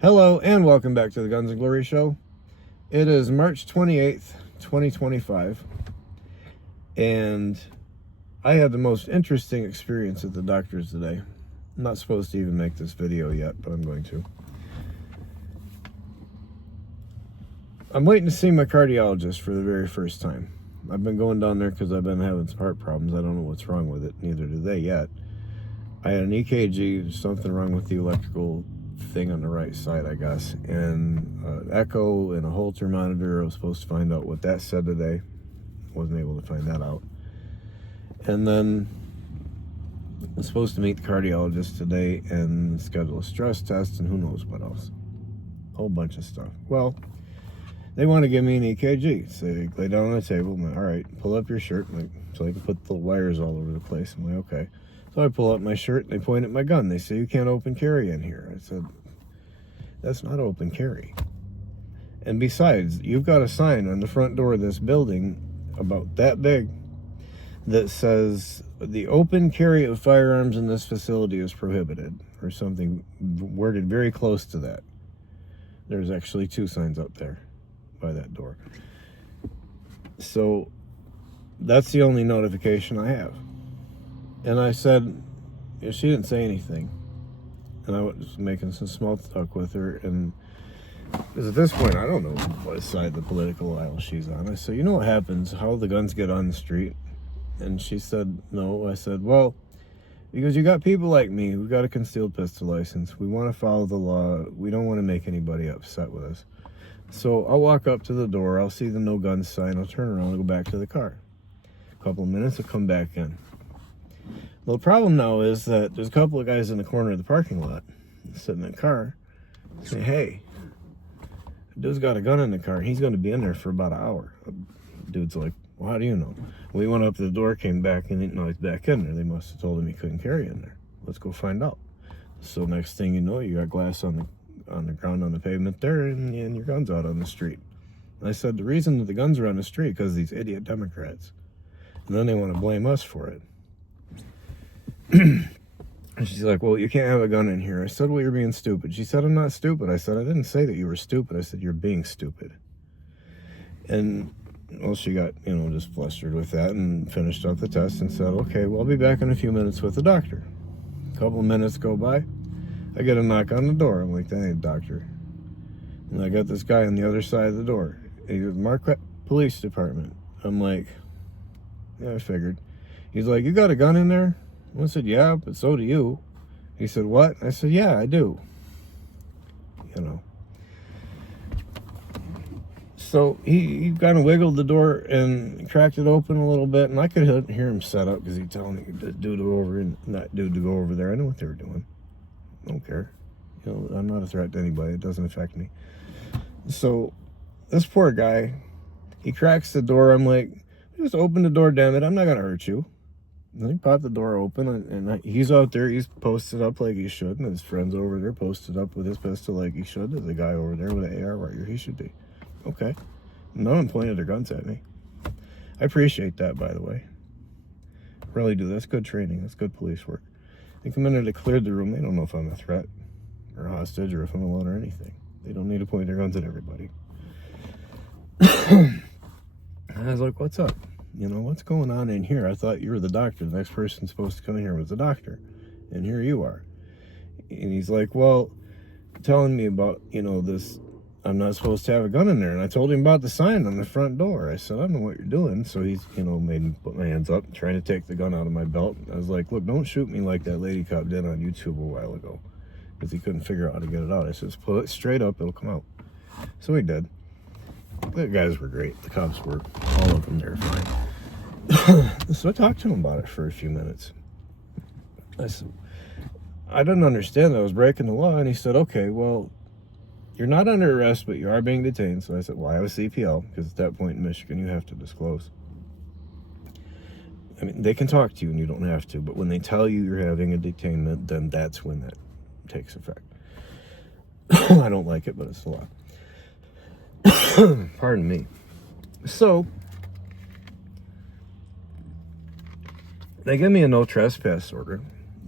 Hello and welcome back to the Guns and Glory show. It is March 28th, 2025, and I had the most interesting experience at the doctor's today. I'm not supposed to even make this video yet, but I'm going to. I'm waiting to see my cardiologist for the very first time. I've been going down there because I've been having some heart problems. I don't know what's wrong with it. Neither do they yet. I had an EKG, something wrong with the electrical thing on the right side, I guess, and an echo and a Holter monitor. I was supposed to find out what that said today. Wasn't able to find that out. And then I'm supposed to meet the cardiologist today and schedule a stress test and who knows what else. A whole bunch of stuff. Well, they want to give me an EKG. So they lay down on the table. I'm like, all right, pull up your shirt. So I can put the wires all over the place. I'm like, okay. So I pull up my shirt and they point at my gun. They say, you can't open carry in here. I said, that's not open carry. And besides, you've got a sign on the front door of this building about that big that says the open carry of firearms in this facility is prohibited, or something worded very close to that. There's actually two signs up there by that door. So that's the only notification I have. And I said, she didn't say anything. And I was making some small talk with her. And because at this point, I don't know what side of the political aisle she's on. I said, you know what happens, how the guns get on the street? And she said, no. I said, well, because you got people like me who got a concealed pistol license. We want to follow the law. We don't want to make anybody upset with us. So I'll walk up to the door. I'll see the no guns sign. I'll turn around and go back to the car. A couple of minutes, I'll come back in. Well, the problem now is that there's a couple of guys in the corner of the parking lot sitting in the car saying, hey, dude's got a gun in the car. He's going to be in there for about an hour. Dude's like, well, how do you know? We went up to the door, came back, and didn't know he's back in there. They must have told him he couldn't carry in there. Let's go find out. So next thing you know, you got glass on the ground on the pavement there, and your gun's out on the street. And I said, the reason that the guns are on the street because these idiot Democrats. And then they want to blame us for it. And she's like, well, you can't have a gun in here. I said, well, you're being stupid. She said, I'm not stupid. I said, I didn't say that you were stupid. I said, you're being stupid. And, well, she got, just flustered with that and finished up the test and said, okay, well, I'll be back in a few minutes with the doctor. A couple of minutes go by. I get a knock on the door. I'm like, that ain't a doctor. And I got this guy on the other side of the door. He goes, Marquette Police Department. I'm like, yeah, I figured. He's like, you got a gun in there? I said, yeah, but so do you. He said, what? I said, yeah, I do. So he kind of wiggled the door and cracked it open a little bit, and I could hear him set up because he's telling the dude to go over and that dude to go over there. I know what they were doing. I don't care. I'm not a threat to anybody. It doesn't affect me. So this poor guy, he cracks the door. I'm like, just open the door, damn it. I'm not going to hurt you. And he popped the door open, and he's out there. He's posted up like he should, and his friends over there posted up with his pistol like he should. There's a guy over there with an AR right here. He should be. Okay. No one pointed their guns at me. I appreciate that, by the way. Really do. That's good training. That's good police work. They come in there, they cleared the room. They don't know if I'm a threat or a hostage or if I'm alone or anything. They don't need to point their guns at everybody. I was like, what's up? What's going on in here? I thought you were the doctor. The next person supposed to come in here was the doctor. And here you are. And he's like, well, telling me about, this, I'm not supposed to have a gun in there. And I told him about the sign on the front door. I said, I don't know what you're doing. So he's, made me put my hands up, trying to take the gun out of my belt. I was like, look, don't shoot me like that lady cop did on YouTube a while ago. Because he couldn't figure out how to get it out. I said, just put it straight up, it'll come out. So he did. The guys were great. The cops were, all of them, they were fine. So I talked to him about it for a few minutes. I said, I didn't understand that I was breaking the law. And he said, okay, well, you're not under arrest, but you are being detained. So I said, well, I have a CPL, because at that point in Michigan, you have to disclose. I mean, they can talk to you and you don't have to, but when they tell you you're having a detainment, then that's when that takes effect. I don't like it, but it's the law. Pardon me. So they give me a no trespass order,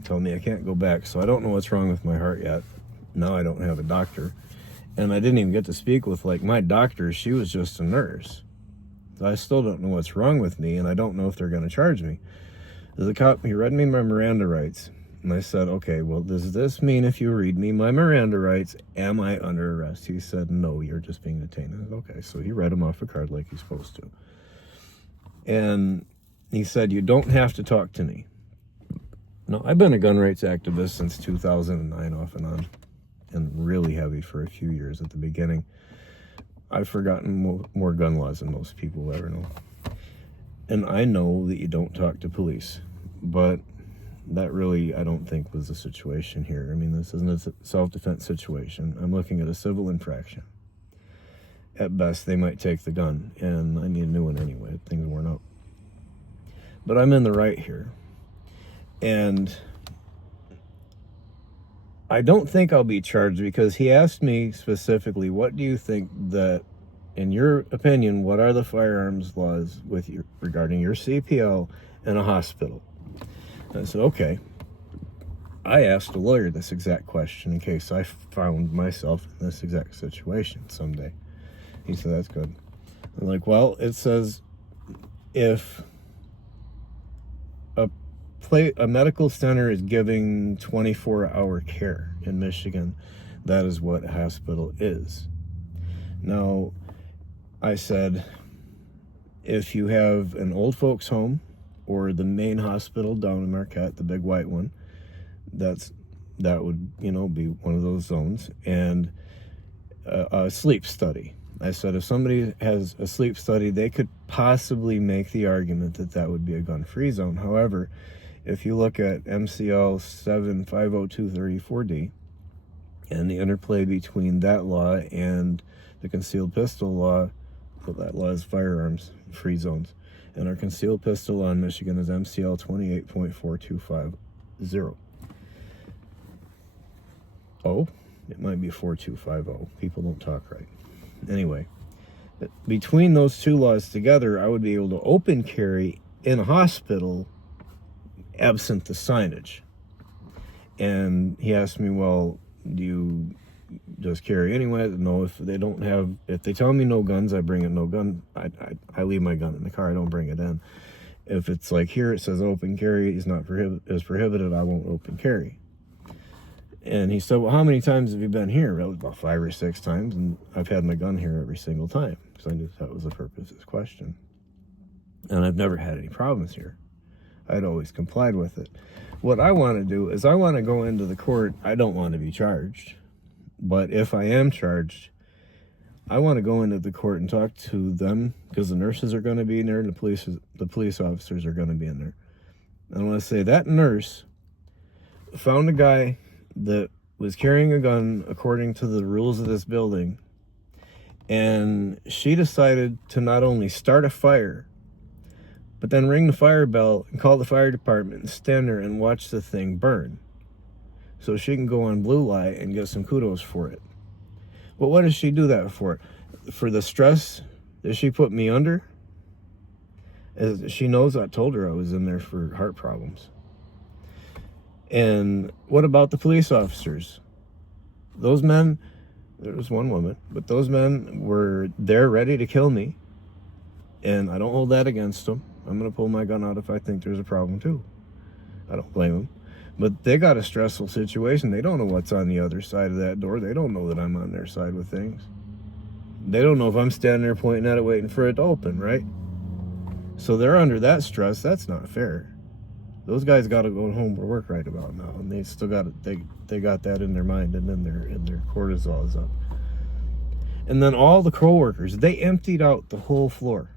tell me I can't go back, so I don't know what's wrong with my heart yet. Now I don't have a doctor. And I didn't even get to speak with, like, my doctor. She was just a nurse. So I still don't know what's wrong with me, and I don't know if they're going to charge me. The cop, he read me my Miranda rights. And I said, okay, well, does this mean if you read me my Miranda rights, am I under arrest? He said, no, you're just being detained. I said, okay, so he read him off a card like he's supposed to. And he said, you don't have to talk to me. No, I've been a gun rights activist since 2009, off and on, and really heavy for a few years at the beginning. I've forgotten more gun laws than most people will ever know. And I know that you don't talk to police, but that really, I don't think, was the situation here. I mean, this isn't a self-defense situation. I'm looking at a civil infraction. At best, they might take the gun, and I need a new one anyway. Things worn out. But I'm in the right here. And I don't think I'll be charged, because he asked me specifically, what do you think that, in your opinion, what are the firearms laws with you regarding your CPL in a hospital? And I said, okay. I asked a lawyer this exact question in case I found myself in this exact situation someday. He said, that's good. I'm like, well, it says if a medical center is giving 24-hour care in Michigan, that is what a hospital is. Now, I said, if you have an old folks home or the main hospital down in Marquette, the big white one, that would, be one of those zones, and a sleep study. I said, if somebody has a sleep study, they could possibly make the argument that that would be a gun-free zone. However, if you look at MCL 750234D and the interplay between that law and the concealed pistol law, well, that law is firearms free zones, and our concealed pistol law in Michigan is MCL 28.4250. Oh, it might be 4250. People don't talk right. Anyway, between those two laws together, I would be able to open carry in a hospital absent the signage. And he asked me, well, do you just carry anyway? No, if they tell me no guns, I bring in no gun. I leave my gun in the car. I don't bring it in. If it's like here, it says open carry is not prohibited, I won't open carry. And he said, well, how many times have you been here? Well, about 5 or 6 times, and I've had my gun here every single time, because I knew that was the purpose of his question. And I've never had any problems here. I'd always complied with it. What I want to do is I want to go into the court. I don't want to be charged. But if I am charged, I want to go into the court and talk to them, because the nurses are going to be in there and the police officers are going to be in there. And I want to say that nurse found a guy that was carrying a gun according to the rules of this building, and she decided to not only start a fire, but then ring the fire bell and call the fire department and stand there and watch the thing burn, so she can go on blue light and get some kudos for it. But what does she do that for? For the stress that she put me under? As she knows, I told her I was in there for heart problems. And what about the police officers? Those men, there was one woman, but those men were there ready to kill me. And I don't hold that against them. I'm going to pull my gun out if I think there's a problem too. I don't blame them. But they got a stressful situation. They don't know what's on the other side of that door. They don't know that I'm on their side with things. They don't know if I'm standing there pointing at it waiting for it to open, right? So they're under that stress. That's not fair. Those guys got to go home for work right about now, and they still got it. They got that in their mind, and then their cortisol is up. And then all the co-workers, they emptied out the whole floor.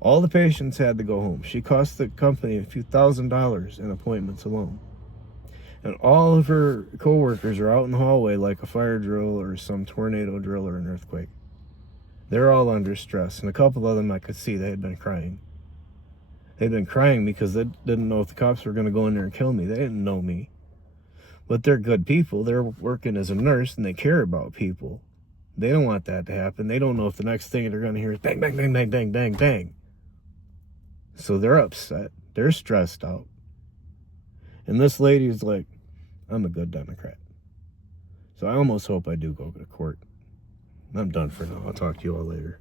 All the patients had to go home. She cost the company a few $1,000s in appointments alone. And all of her co-workers are out in the hallway like a fire drill or some tornado drill or an earthquake. They're all under stress, and a couple of them I could see they had been crying. They'd been crying because they didn't know if the cops were going to go in there and kill me. They didn't know me. But they're good people. They're working as a nurse, and they care about people. They don't want that to happen. They don't know if the next thing they're going to hear is bang, bang, bang, bang, bang, bang, bang. So they're upset. They're stressed out. And this lady is like, I'm a good Democrat. So I almost hope I do go to court. I'm done for now. I'll talk to you all later.